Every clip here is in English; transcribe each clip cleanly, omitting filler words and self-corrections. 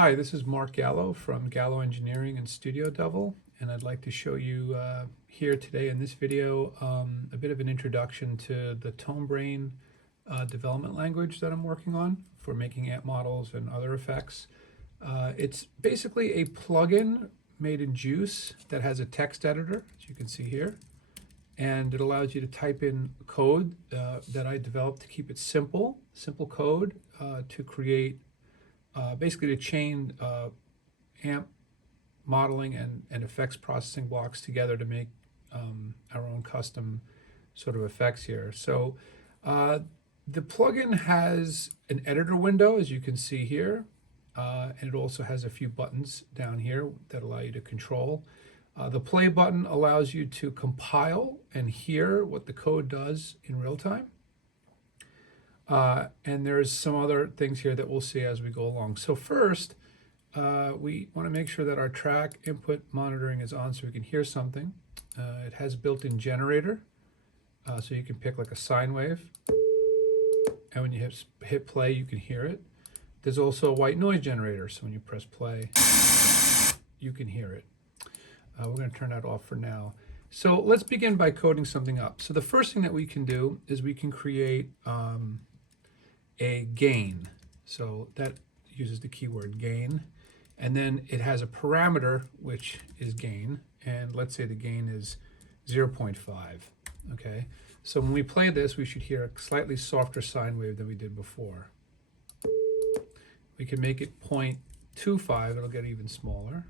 Hi, this is Mark Gallo from Gallo Engineering and Studio Devil, and I'd like to show you here today in this video a bit of an introduction to the ToneBrain development language that I'm working on for making amp models and other effects. It's basically a plugin made in JUCE that has a text editor, as you can see here, and it allows you to type in code that I developed to keep it simple code to create basically to chain amp modeling and effects processing blocks together to make our own custom sort of effects here. So the plugin has an editor window, as you can see here, and it also has a few buttons down here that allow you to control. The play button allows you to compile and hear what the code does in real time. And there's some other things here that we'll see as we go along. So first, we want to make sure that our track input monitoring is on so we can hear something. It has built-in generator, so you can pick like a sine wave. And when you hit play, you can hear it. There's also a white noise generator, so when you press play, you can hear it. We're going to turn that off for now. So let's begin by coding something up. So the first thing that we can do is we can create a gain. So that uses the keyword gain. And then it has a parameter, which is gain. And let's say the gain is 0.5. Okay. So when we play this, we should hear a slightly softer sine wave than we did before. We can make it 0.25. It'll get even smaller.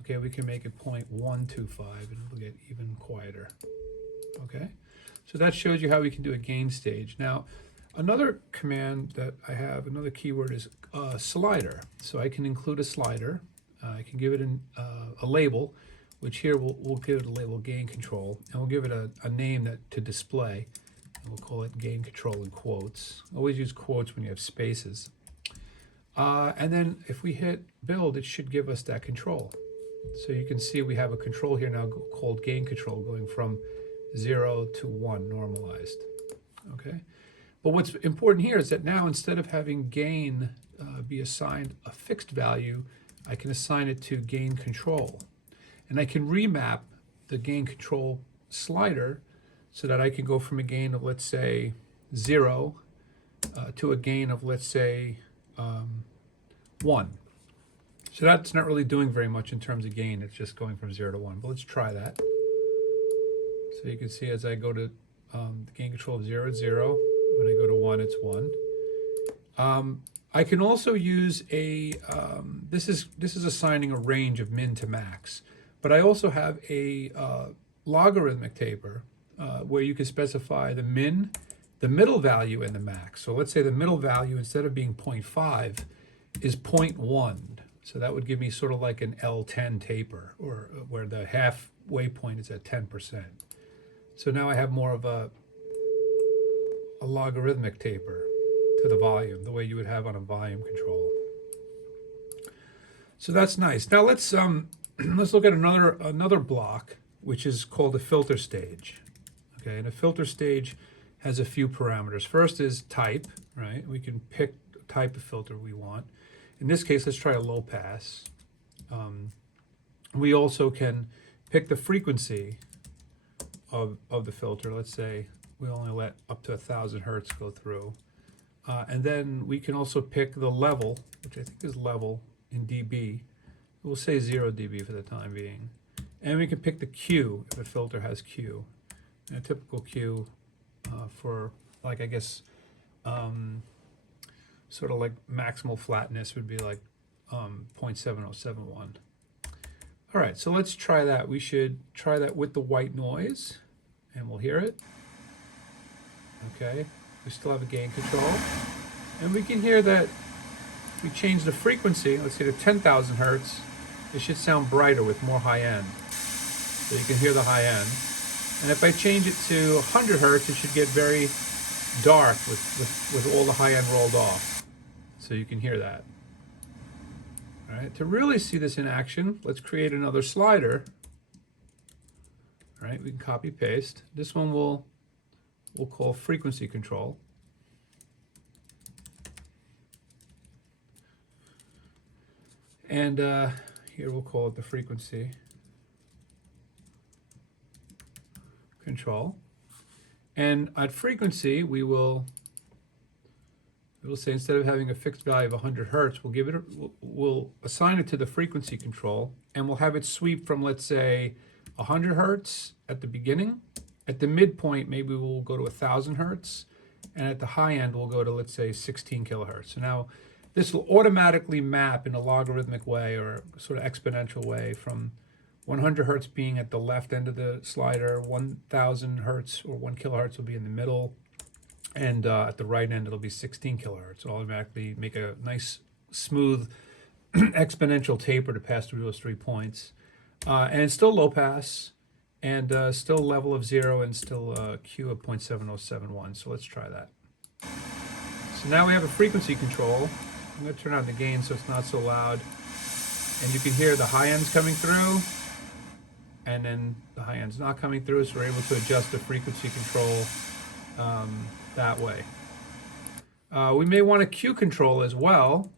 Okay, we can make it 0.125 and it'll get even quieter. Okay, so that shows you how we can do a gain stage. Now, another command that I have, another keyword is slider. So I can include a slider. I can give it a label, which here we'll give it a label gain control, and we'll give it a name that to display. And we'll call it gain control in quotes. Always use quotes when you have spaces. And then if we hit build, it should give us that control. So you can see we have a control here now called gain control going from 0 to 1 normalized. Okay, but what's important here is that now instead of having gain be assigned a fixed value, I can assign it to gain control. And I can remap the gain control slider so that I can go from a gain of, let's say, 0 to a gain of, let's say, 1. So that's not really doing very much in terms of gain. It's just going from 0 to 1. But let's try that. So you can see as I go to the gain control of 0, it's 0. When I go to 1, it's 1. I can also use a, this is assigning a range of min to max. But I also have a logarithmic taper where you can specify the min, the middle value, and the max. So let's say the middle value, instead of being 0.5, is 0.1. So that would give me sort of like an L10 taper, or where the halfway point is at 10%. So now I have more of a logarithmic taper to the volume, the way you would have on a volume control. So that's nice. Now let's look at another block, which is called a filter stage. Okay, and a filter stage has a few parameters. First is type, right? We can pick the type of filter we want. In this case, let's try a low pass. We also can pick the frequency of the filter. Let's say we only let up to 1,000 hertz go through. And then we can also pick the level, which I think is level in dB. We'll say 0 dB for the time being. And we can pick the Q if a filter has Q. And a typical Q for, like, I guess, sort of like maximal flatness would be like 0.7071. All right, so let's try that. We should try that with the white noise, and we'll hear it. Okay, we still have a gain control. And we can hear that if we change the frequency, let's say to 10,000 hertz, it should sound brighter with more high end. So you can hear the high end. And if I change it to 100 hertz, it should get very dark with all the high end rolled off. So you can hear that. All right, to really see this in action, let's create another slider. All right, we can copy paste. This one we'll call frequency control. And here we'll call it the frequency control. And at frequency, we'll say instead of having a fixed value of 100 hertz, we'll assign it to the frequency control, and we'll have it sweep from, let's say, 100 hertz at the beginning. At the midpoint, maybe we'll go to 1,000 hertz, and at the high end, we'll go to, let's say, 16 kilohertz. So now this will automatically map in a logarithmic way or sort of exponential way from 100 hertz being at the left end of the slider, 1,000 hertz or 1 kilohertz will be in the middle, and at the right end it'll be 16 kilohertz. It'll automatically make a nice, smooth, exponential taper to pass through those 3 points. And it's still low pass, and still level of 0, and still Q of 0.7071. So let's try that. So now we have a frequency control. I'm going to turn on the gain so it's not so loud. And you can hear the high end's coming through, and then the high end's not coming through, so we're able to adjust the frequency control that way. We may want a Q control as well.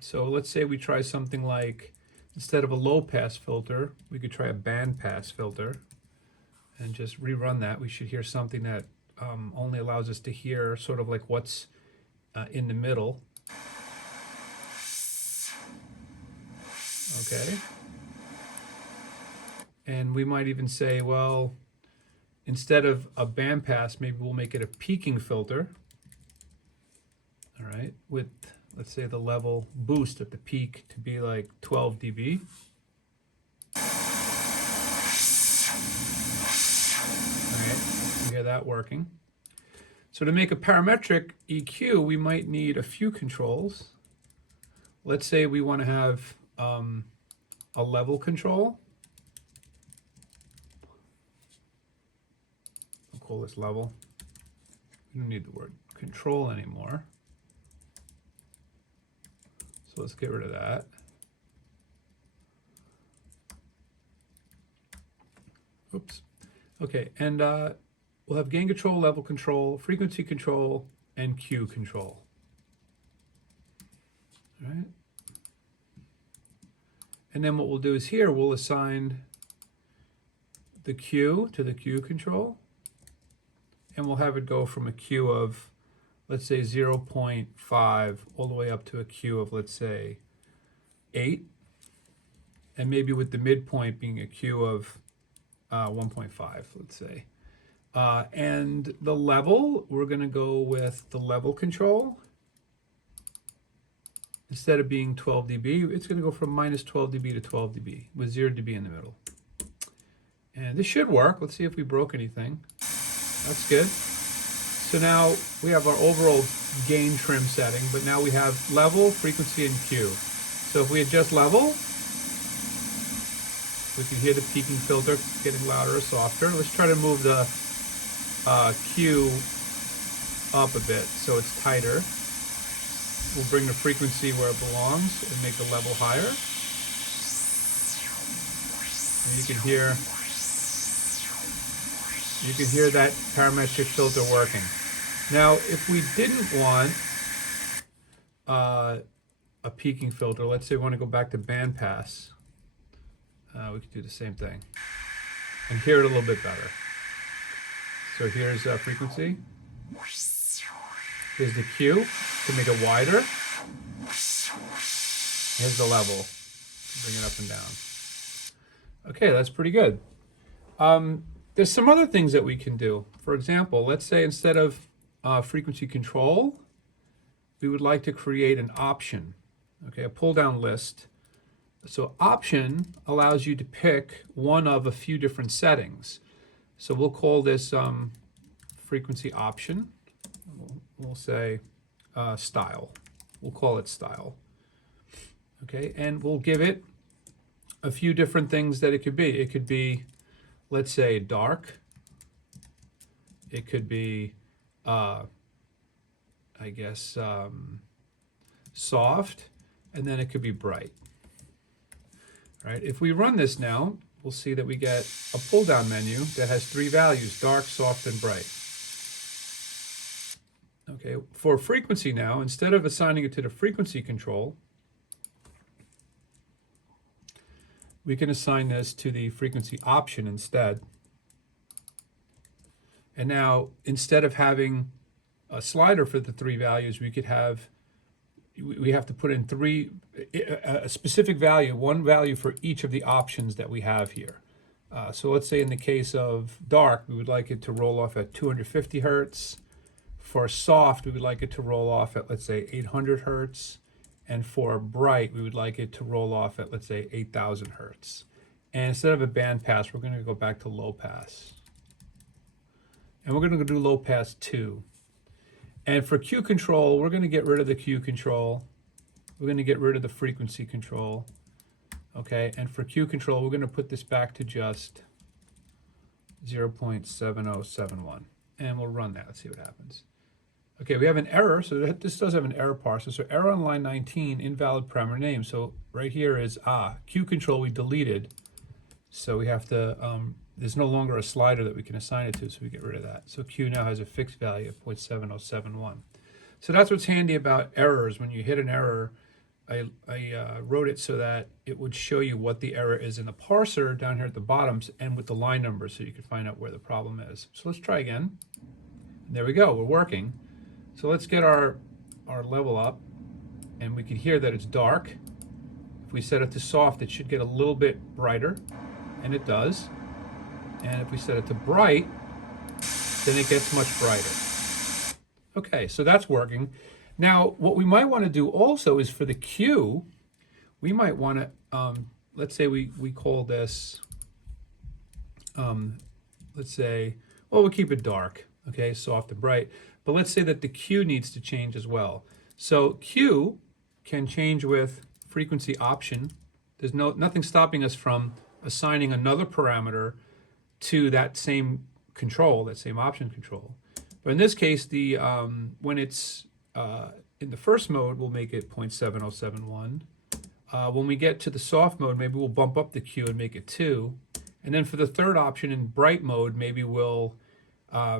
So let's say we try something like, instead of a low pass filter, we could try a band pass filter and just rerun that. We should hear something that only allows us to hear sort of like what's in the middle. Okay. And we might even say, well, instead of a band pass, maybe we'll make it a peaking filter. All right, with, let's say, the level boost at the peak to be like 12 dB. All right, you hear that working. So to make a parametric EQ, we might need a few controls. Let's say we want to have a level control. I'll call this level. We don't need the word control anymore. So let's get rid of that. Oops. Okay, and we'll have gain control, level control, frequency control, and Q control. All right. And then what we'll do is here we'll assign the Q to the Q control, and we'll have it go from a Q of, let's say, 0.5 all the way up to a Q of, let's say, 8, and maybe with the midpoint being a Q of 1.5, let's say. And the level, we're going to go with the level control. Instead of being 12 dB, it's going to go from minus 12 dB to 12 dB with 0 dB in the middle. And this should work. Let's see if we broke anything. That's good. So now we have our overall gain trim setting, but now we have level, frequency, and Q. So if we adjust level, we can hear the peaking filter getting louder or softer. Let's try to move the Q up a bit so it's tighter. We'll bring the frequency where it belongs and make the level higher. And you can hear that parametric filter working. Now, if we didn't want a peaking filter, let's say we want to go back to band pass, we could do the same thing and hear it a little bit better. So here's frequency. Here's the Q to make it wider. Here's the level. Bring it up and down. Okay, that's pretty good. There's some other things that we can do. For example, let's say instead of frequency control, we would like to create an option, okay, a pull-down list. So option allows you to pick one of a few different settings. So we'll call this frequency option. We'll say style. We'll call it style. Okay, and we'll give it a few different things that it could be. It could be, let's say, dark. It could be, I guess, soft, and then it could be bright. All right, if we run this now, we'll see that we get a pull-down menu that has 3 values: dark, soft, and bright. Okay, for frequency now, instead of assigning it to the frequency control, we can assign this to the frequency option instead. And now, instead of having a slider for the three values, we have to put in a specific value, one value for each of the options that we have here. So let's say in the case of dark, we would like it to roll off at 250 hertz. For soft, we would like it to roll off at, let's say, 800 hertz. And for bright, we would like it to roll off at, let's say, 8,000 hertz. And instead of a band pass, we're going to go back to low pass. And we're going to do low pass 2. And for Q control, we're going to get rid of the Q control. We're going to get rid of the frequency control. Okay, and for Q control, we're going to put this back to just 0.7071. And we'll run that. Let's see what happens. Okay, we have an error. So this does have an error parser. So error on line 19, invalid parameter name. So right here is, Q control we deleted. So we have to, there's no longer a slider that we can assign it to, so we get rid of that. So Q now has a fixed value of 0.7071. So that's what's handy about errors. When you hit an error, I wrote it so that it would show you what the error is in the parser down here at the bottom and with the line number so you can find out where the problem is. So let's try again. There we go, we're working. So let's get our level up, and we can hear that it's dark. If we set it to soft, it should get a little bit brighter, and it does. And if we set it to bright, then it gets much brighter. Okay, so that's working. Now, what we might want to do also is for the Q, we might want to, let's say we call this, let's say, well, we'll keep it dark, okay, soft and bright. But let's say that the Q needs to change as well. So Q can change with frequency option. There's nothing stopping us from assigning another parameter to that same control, that same option control. But in this case, the when it's in the first mode, we'll make it 0.7071. When we get to the soft mode, maybe we'll bump up the Q and make it 2. And then for the third option in bright mode, maybe we'll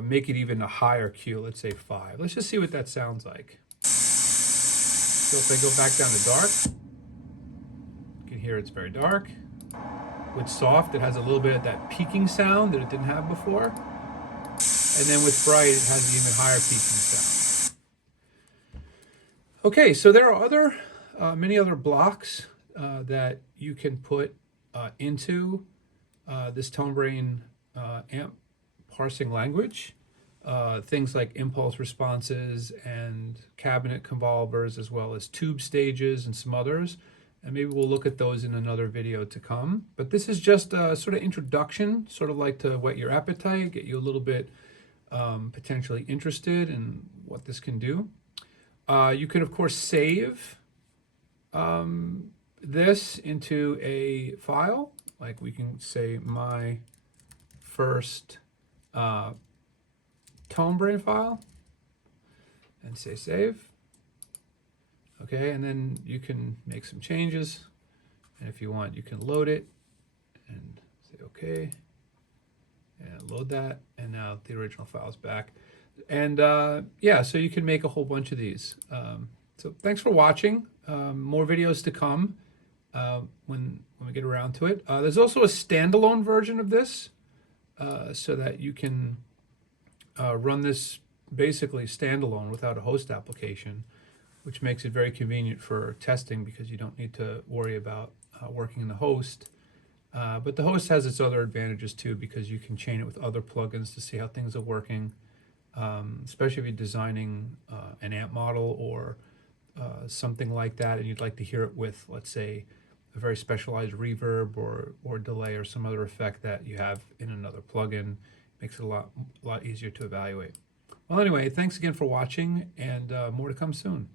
make it even a higher Q, let's say 5. Let's just see what that sounds like. So if I go back down to dark, you can hear it's very dark. With soft, it has a little bit of that peaking sound that it didn't have before. And then with bright, it has an even higher peaking sound. Okay, so there are many other blocks that you can put into this ToneBrain amp parsing language. Things like impulse responses and cabinet convolvers, as well as tube stages and some others. And maybe we'll look at those in another video to come. But this is just a sort of introduction, sort of like to whet your appetite, get you a little bit potentially interested in what this can do. You can, of course, save this into a file. Like we can say my first ToneBrain file and say save. Okay, and then you can make some changes, and if you want, you can load it and say okay, and load that, and now the original file is back. And yeah, so you can make a whole bunch of these. So thanks for watching. More videos to come when we get around to it. There's also a standalone version of this, so that you can run this basically standalone without a host application, which makes it very convenient for testing because you don't need to worry about working in the host. But the host has its other advantages too, because you can chain it with other plugins to see how things are working, especially if you're designing an amp model or something like that, and you'd like to hear it with, let's say, a very specialized reverb or delay or some other effect that you have in another plugin. Makes it a lot easier to evaluate. Well, anyway, thanks again for watching, and more to come soon.